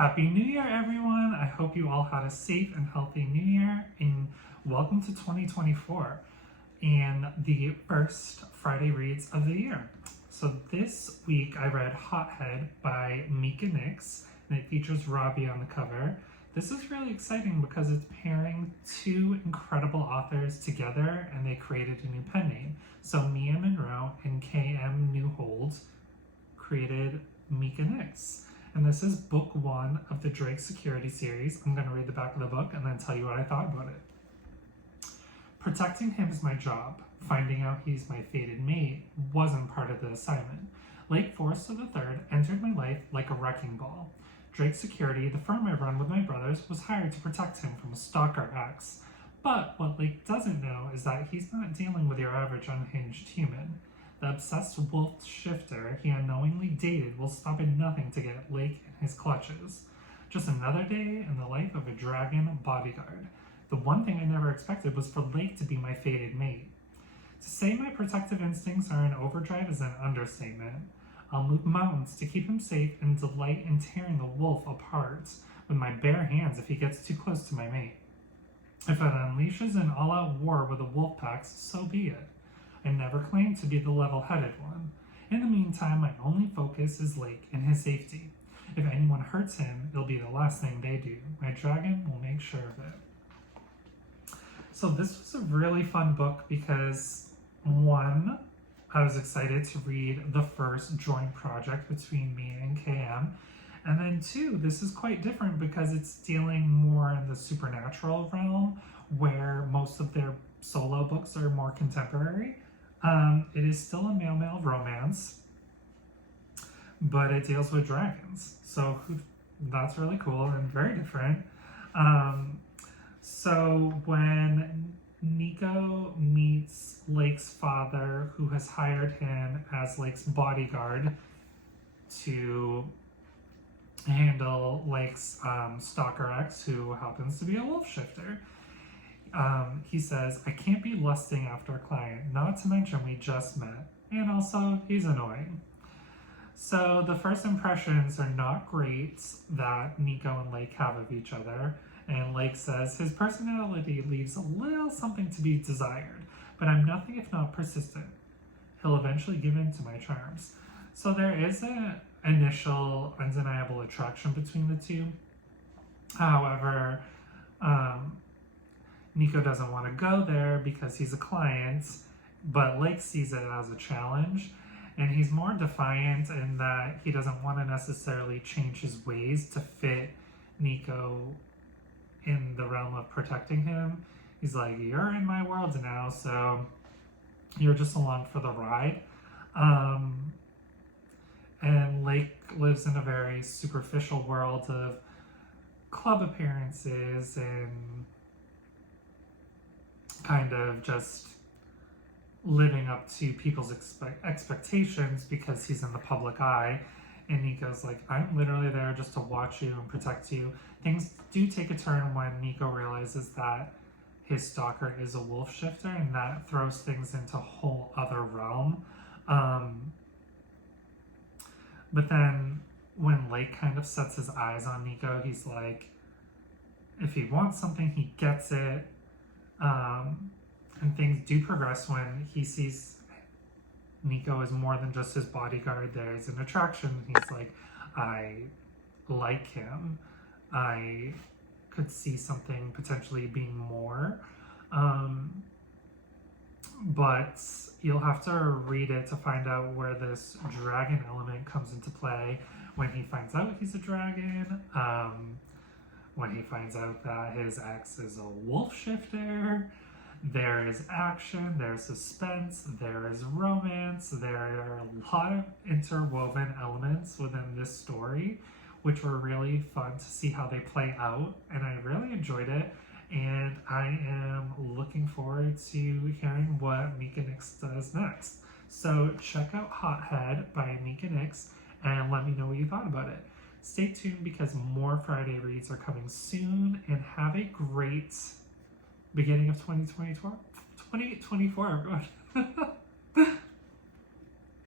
Happy New Year, everyone! I hope you all had a safe and healthy New Year, and welcome to 2024 and the first Friday reads of the year. So this week I read Hothead by Mika Nix, and it features Robbie on the cover. This is really exciting because it's pairing two incredible authors together, and they created a new pen name. So Mia Monroe and K.M. Newhold created Mika Nix. And this is book one of the Drake Security series. I'm going to read the back of the book and then tell you what I thought about it. Protecting him is my job. Finding out he's my fated mate wasn't part of the assignment. Late Forrester III entered my life like a wrecking ball. Drake Security, the firm I run with my brothers, was hired to protect him from a stalker ex. But what Lake doesn't know is that he's not dealing with your average unhinged human. The obsessed wolf shifter he unknowingly dated will stop at nothing to get Lake in his clutches. Just another day in the life of a dragon bodyguard. The one thing I never expected was for Lake to be my fated mate. To say my protective instincts are in overdrive is an understatement. I'll move mountains to keep him safe and delight in tearing the wolf apart with my bare hands if he gets too close to my mate. If it unleashes an all-out war with the wolf packs, so be it. I never claimed to be the level-headed one. In the meantime, my only focus is Lake and his safety. If anyone hurts him, it'll be the last thing they do. My dragon will make sure of it. So this was a really fun book because, one, I was excited to read the first joint project between me and KM. And then two, this is quite different because it's dealing more in the supernatural realm where most of their solo books are more contemporary. It is still a male-male romance, but it deals with dragons. So that's really cool and very different. So when Nico meets Lake's father, who has hired him as Lake's bodyguard to handle Lake's stalker ex, who happens to be a wolf shifter, he says, I can't be lusting after a client, not to mention we just met, and also he's annoying. So the first impressions are not great that Nico and Lake have of each other, and Lake says his personality leaves a little something to be desired, but I'm nothing if not persistent. He'll eventually give in to my charms. So there is an initial undeniable attraction between the two. However, Nico doesn't want to go there because he's a client, but Lake sees it as a challenge, and he's more defiant in that he doesn't want to necessarily change his ways to fit Nico in the realm of protecting him. He's like, you're in my world now, so you're just along for the ride. And Lake lives in a very superficial world of club appearances and kind of just living up to people's expectations because he's in the public eye. And Nico's like, I'm literally there just to watch you and protect you. Things do take a turn when Nico realizes that his stalker is a wolf shifter, and that throws things into a whole other realm. But then when Lake kind of sets his eyes on Nico, he's like, if he wants something, he gets it. And things do progress when he sees Nico as more than just his bodyguard. There's an attraction. He's like, I like him. I could see something potentially being more. But you'll have to read it to find out where this dragon element comes into play. When he finds out he's a dragon, when he finds out that his ex is a wolf shifter, there is action, there's suspense, there is romance, there are a lot of interwoven elements within this story, which were really fun to see how they play out, and I really enjoyed it, and I am looking forward to hearing what Mika Nix does next. So check out Hothead by Mika Nix, and let me know what you thought about it. Stay tuned because more Friday reads are coming soon, and have a great beginning of 2024, everyone.